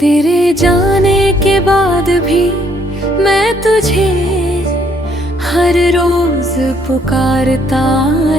तेरे जाने के बाद भी मैं तुझे हर रोज पुकारता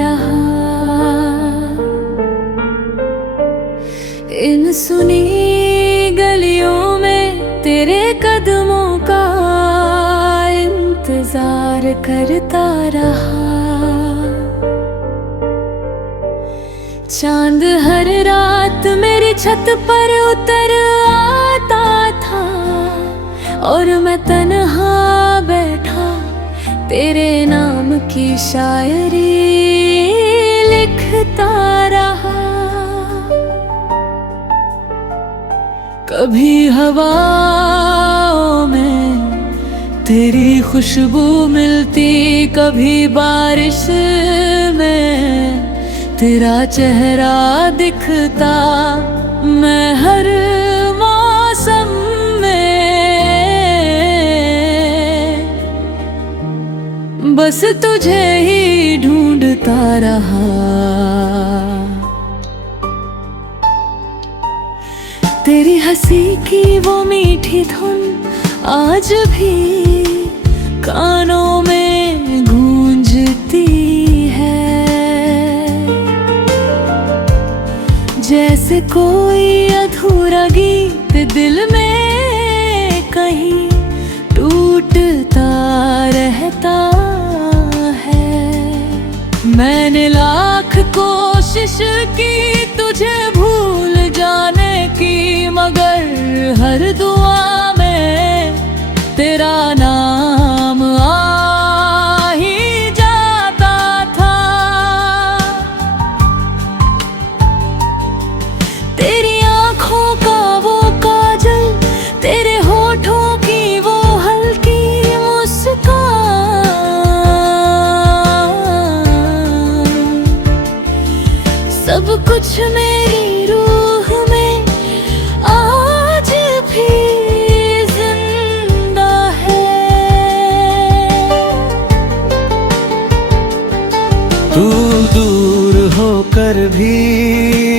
रहा। इन सुनी गलियों में तेरे कदमों का इंतजार करता रहा। चांद हर रात मेरी छत पर उतर आता था और मैं तन्हा बैठा तेरे नाम की शायरी लिखता रहा। कभी हवाओं में तेरी खुशबू मिलती, कभी बारिश में तेरा चेहरा दिखता। मैं हर मौसम में बस तुझे ही ढूंढता रहा। तेरी हंसी की वो मीठी धुन आज भी कानों में गूंजती है, जैसे कोई अधूरा गीत दिल में कहीं टूटता रहता है। मैंने लाख कोशिश की तुझे भूल जाने की, मगर हर दुआ में तेरा नाम आ ही जाता था। तेरी आँखों का वो काजल, तेरे होठों की वो हल्की मुस्कान, सब कुछ मेरी रूह में आज भी जिंदा है। तू दूर होकर भी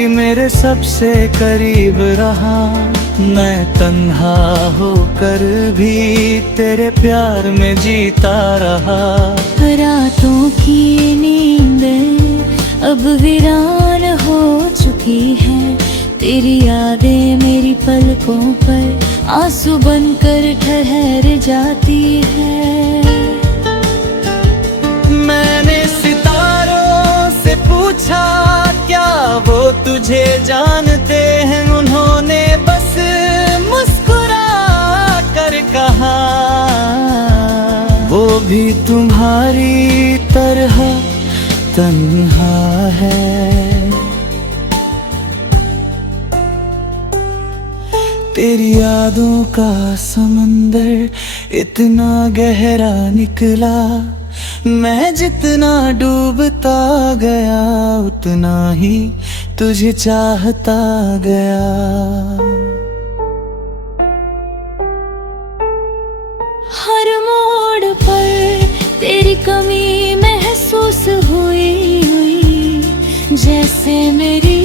मेरे सबसे करीब रहा, मैं तन्हा होकर भी तेरे प्यार में जीता रहा। रातों की नींदें अब वीरान हो चुकी है, तेरी यादें मेरी पलकों पर आंसू बनकर ठहर जाती है। मैंने सितारों से पूछा क्या वो तुझे जानते हैं, उन्होंने बस मुस्कुरा कर कहा वो भी तुम्हारी तरह तन्हा है। तेरी यादों का समंदर इतना गहरा निकला, मैं जितना डूबता गया उतना ही तुझे चाहता गया। हर मोड़ पर तेरी कमी महसूस हुई, जैसे मेरी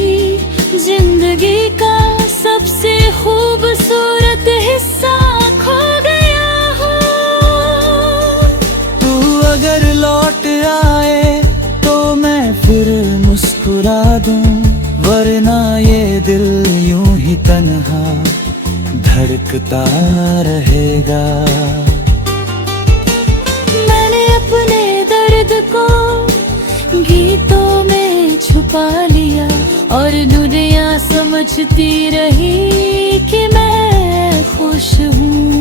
जिंदगी का सबसे खूबसूरत हिस्सा खो गया हो। तू अगर लौट आए तो मैं फिर मुस्कुरा दूं, वरना ये दिल यूं ही तन्हा धड़कता रहेगा। मैंने अपने दर्द को गीतों में छुपा लिया और दुनिया समझती रही कि मैं खुश हूँ।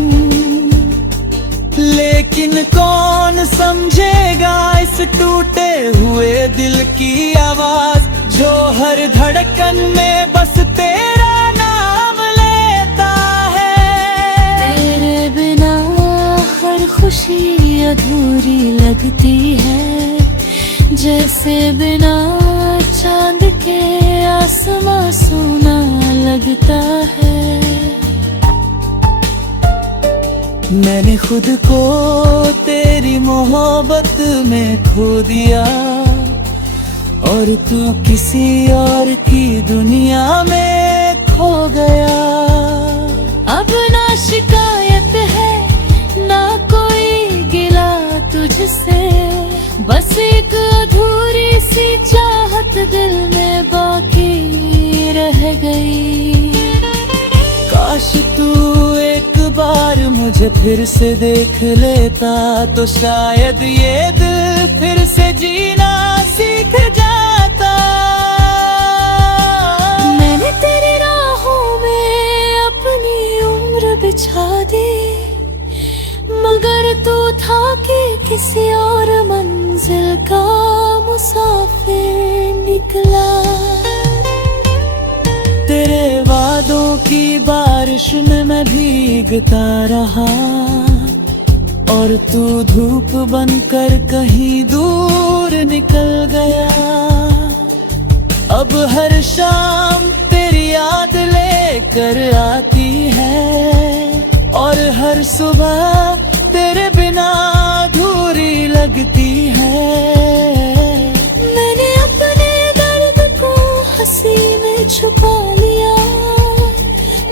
लेकिन कौन समझेगा इस टूटे हुए दिल की आवाज, जो हर धड़कन में बस तेरा नाम लेता है। तेरे बिना हर खुशी अधूरी लगती है, जैसे बिना चांद के आसमां सोना लगता है। मैंने खुद को तेरी मोहब्बत में खो दिया और तू किसी और की दुनिया में खो गया। से, बस एक अधूरी सी चाहत दिल में बाकी रह गई। काश तू एक बार मुझे फिर से देख लेता, तो शायद ये दिल फिर से जीना सीख जाता। मैंने तेरी राहों में अपनी उम्र बिछा दी, मगर तू था कि किसी और मंजिल का मुसाफिर निकला। तेरे वादों की बारिश में मैं भीगता रहा, और तू धूप बनकर कहीं दूर निकल गया। अब हर शाम तेरी याद लेकर आती है, और हर सुबह तेरे बिना अधूरी लगती है। मैंने अपने दर्द को हंसी में छुपा लिया,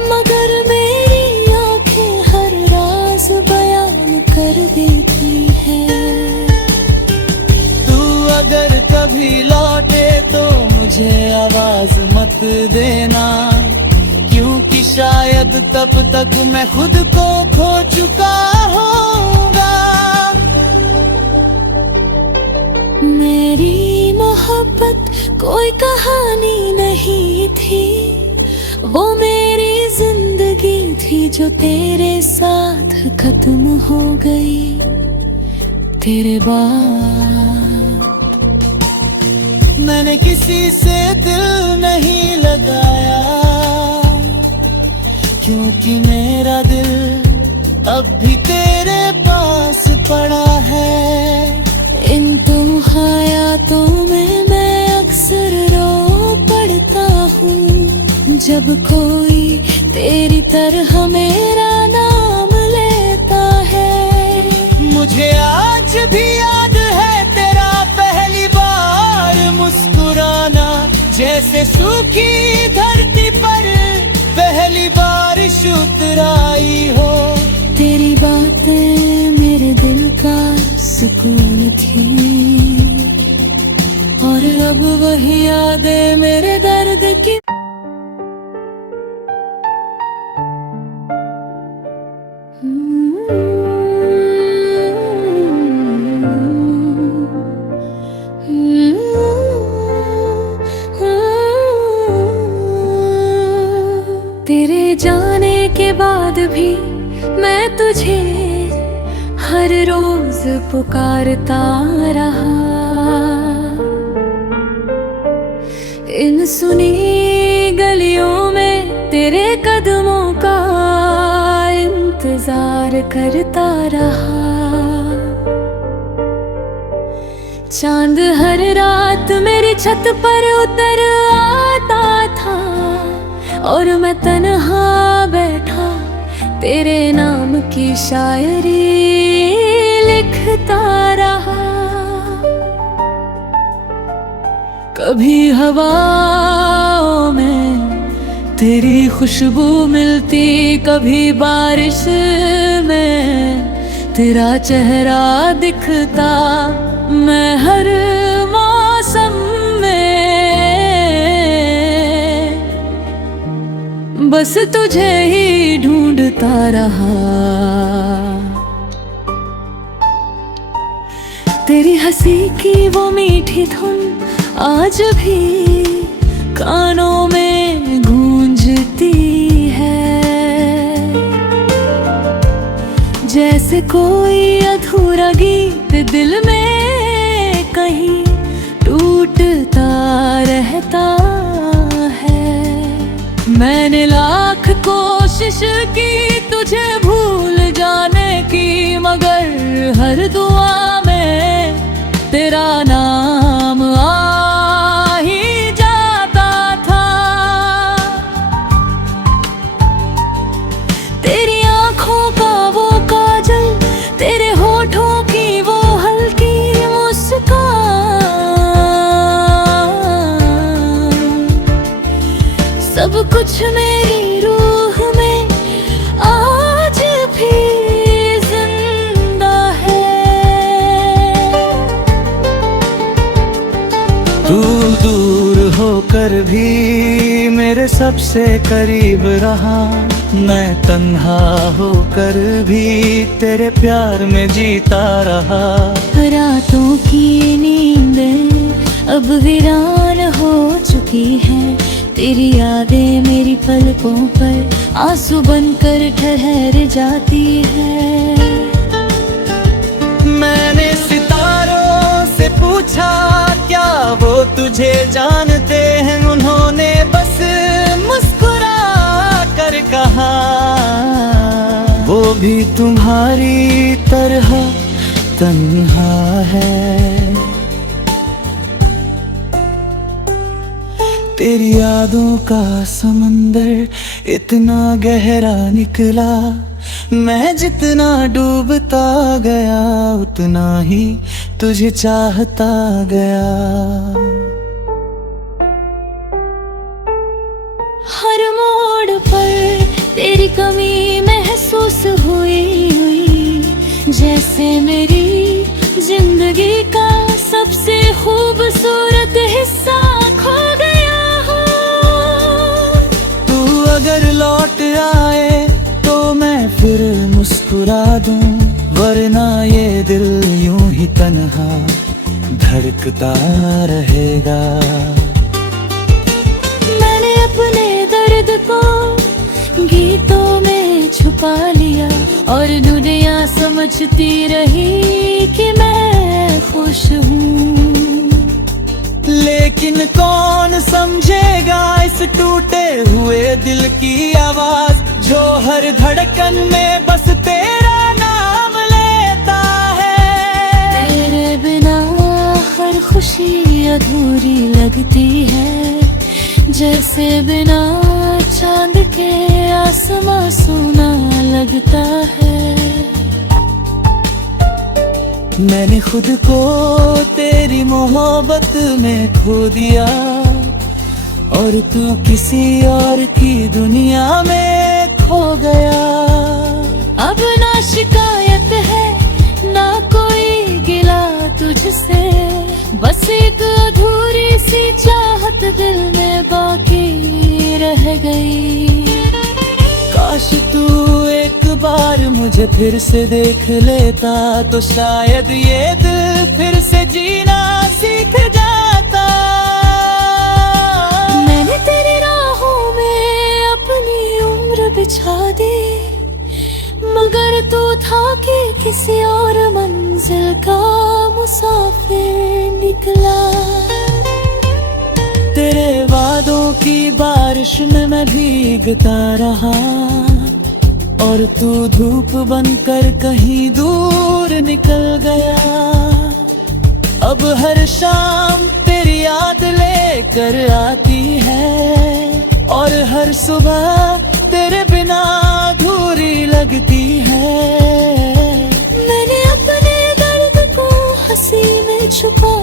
मगर मेरी आंखें हर राज बयान कर देती है। तू अगर कभी लौटे तो मुझे आवाज मत देना, क्योंकि शायद तब तक मैं खुद को खो चुका होऊंगा। मेरी मोहब्बत कोई कहानी नहीं थी, वो मेरी जिंदगी थी जो तेरे साथ खत्म हो गई। तेरे बाद मैंने किसी से दिल नहीं लगाया, क्योंकि मेरा दिल अब भी तेरे पास पड़ा है। इन तुम्हायातों में मैं अक्सर रो पड़ता हूँ, जब कोई तेरी तरह मेरा नाम लेता है। मुझे आज भी याद है तेरा पहली बार मुस्कुराना, जैसे सूखी धरती पर पहली बारिश उतराई हो। तेरी बातें मेरे दिल का सुकून थी, और अब वही यादें मेरे दर्द की। तेरे जाने के बाद भी मैं तुझे हर रोज पुकारता रहा। इन सुनी गलियों में तेरे कदमों का इंतजार करता रहा। चांद हर रात मेरी छत पर उतर आता था, और मैं तन्हा बैठा तेरे नाम की शायरी लिखता रहा। कभी हवाओं में तेरी खुशबू मिलती, कभी बारिश में तेरा चेहरा दिखता। मैं हर मौसम बस तुझे ही ढूंढता रहा। तेरी हंसी की वो मीठी धुन आज भी कानों में गूंजती है, जैसे कोई अधूरा गीत दिल में कहीं टूटता रहता है। मैंने लाख कोशिश की तुझे भूल जाने की, मगर हर दुआ में तेरा नाम आ ही जाता था। तेरी आंखों का वो काजल, तेरे होठों की वो हल्की मुस्कान, सब कुछ मेरी रूह में आज भी जिंदा है। होकर भी मेरे सबसे करीब रहा, मैं तन्हा होकर भी तेरे प्यार में जीता रहा। रातों की नींदें अब वीरान हो चुकी है, तेरी यादें मेरी पलकों पर आंसू बनकर ठहर जाती है। मैंने सितारों से पूछा क्या वो तुझे जानते हैं, उन्होंने बस मुस्कुरा कर कहा वो भी तुम्हारी तरह तन्हा है। तेरी यादों का समंदर इतना गहरा निकला, मैं जितना डूबता गया उतना ही तुझे चाहता गया। हर मोड़ पर तेरी कमी महसूस हुई, जैसे मेरी जिंदगी का सबसे खूबसूरत हिस्सा खो गया हो। तू अगर लौट आए तो मैं फिर मुस्कुरा दूं, वरना ये दिल यूं ही तन्हा धड़कता रहेगा। मैंने अपने दर्द को गीतों में छुपा लिया और दुनिया समझती रही कि मैं खुश हूँ। लेकिन कौन समझेगा इस टूटे हुए दिल की आवाज, जो हर धड़कन में बस तेरा नाम लेता है। तेरे बिना हर खुशी अधूरी लगती है, जैसे बिना चांद के आसमां सोना लगता है। मैंने खुद को तेरी मोहब्बत में खो दिया और तू किसी और की दुनिया में खो गया। अब ना शिकायत है ना कोई गिला तुझसे, बस एक अधूरी सी चाहत दिल में बाकी रह गई। काश तू एक बार मुझे फिर से देख लेता तो शायद ये दिल फिर से जीना सीख जाता। मैंने तेरी राहों में अपनी उम्र बिछा दी, मगर तू था कि किसी और मंजिल का मुसाफिर निकला। तेरे वादों की बारिश में मैं भीगता रहा और तू धूप बनकर कहीं दूर निकल गया। अब हर शाम तेरी याद लेकर आती है और हर सुबह तेरे बिना अधूरी लगती है। मैंने अपने दर्द को हंसी में छुपा